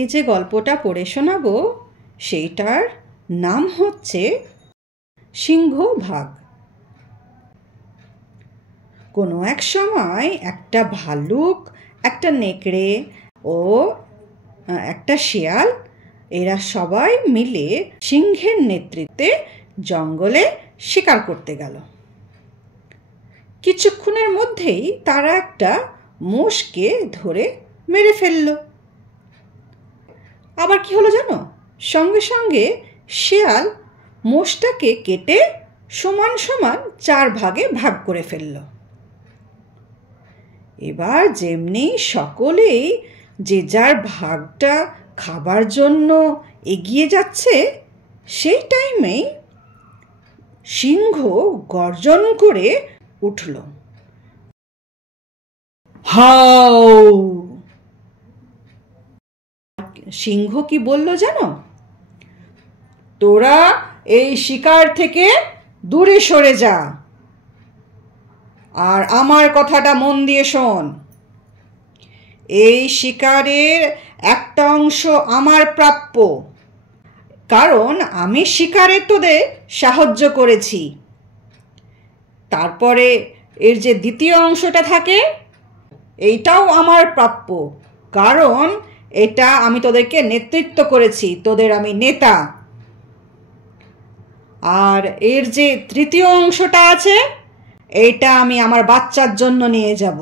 আজকে যে গল্পটা পড়ে শোনাবো সেইটার নাম হচ্ছে সিংহভাগ। কোনো এক সময় একটা ভাল্লুক, একটা নেকড়ে ও একটা শিয়াল, এরা সবাই মিলে সিংহের নেতৃত্বে জঙ্গলে শিকার করতে গেল। কিছুক্ষণের মধ্যেই তারা একটা মোষকে ধরে মেরে ফেলল। আবার কি হলো জানো? সঙ্গে সঙ্গে শিয়াল মোষটাকে কেটে সমান সমান 4 ভাগে ভাগ করে ফেলল। এবার যেমনি সকলেই যে যার ভাগটা খাবার জন্য এগিয়ে যাচ্ছে, সেই টাইমেই সিংহ গর্জন করে উঠল, হাউ! সিংহ কি বলল জানো? তোরা এই শিকার থেকে দূরে সরে যা, আর আমার কথাটা মন দিয়ে শোন। এই শিকারের একটা অংশ আমার প্রাপ্য, কারণ আমি শিকারে তোদের সাহায্য করেছি। তারপরে এর যে দ্বিতীয় অংশটা থাকে, এইটাও আমার প্রাপ্য, কারণ এটা আমি তোদেরকে নেতৃত্ব করেছি, তোদের আমি নেতা। আর এর যে তৃতীয় অংশটা আছে, এইটা আমি আমার বাচ্চার জন্য নিয়ে যাব।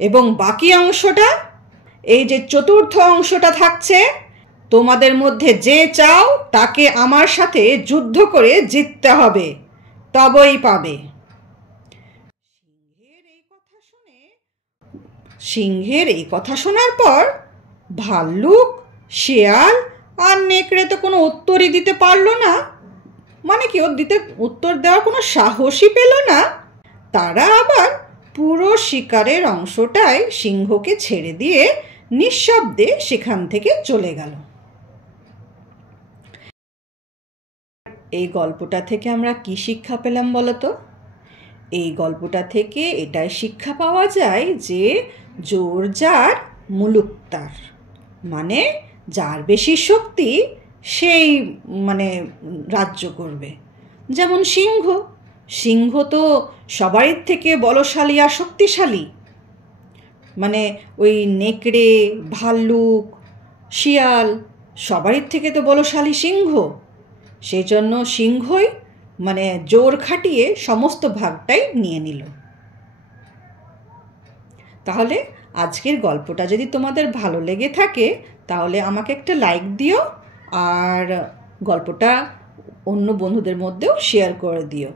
এবং বাকি অংশটা, এই যে চতুর্থ অংশটা থাকছে, তোমাদের মধ্যে যে চাও তাকে আমার সাথে যুদ্ধ করে জিততে হবে, তবেই পাবে। সিংহের এই কথা শোনার পর ভাল্লুক, শিয়াল আর নেকড়ে তো কোনো উত্তরই দিতে পারলো না, মানে কি উত্তর দেওয়ার কোনো সাহসই পেল না। তারা আবার পুরো শিকারের অংশটাই সিংহকে ছেড়ে দিয়ে নিঃশব্দে সেখান থেকে চলে গেল। এই গল্পটা থেকে আমরা কি শিক্ষা পেলাম বলো তো? এই গল্পটা থেকে এটাই শিক্ষা পাওয়া যায় যে জোর যার মুলুক তার, মানে যার বেশি শক্তি সেই রাজ্য করবে। যেমন সিংহ তো সবারই থেকে বলশালী আর শক্তিশালী, মানে ওই নেকড়ে, ভাল্লুক, শিয়াল সবারই থেকে তো বলশালী সিংহ। সেই জন্য সিংহই জোর খাটিয়ে সমস্ত ভাগটাই নিয়ে নিল। তাহলে আজকের গল্পটা যদি তোমাদের ভালো লেগে থাকে তাহলে আমাকে একটা লাইক দিও, আর গল্পটা অন্য বন্ধুদের মধ্যেও শেয়ার করে দিও।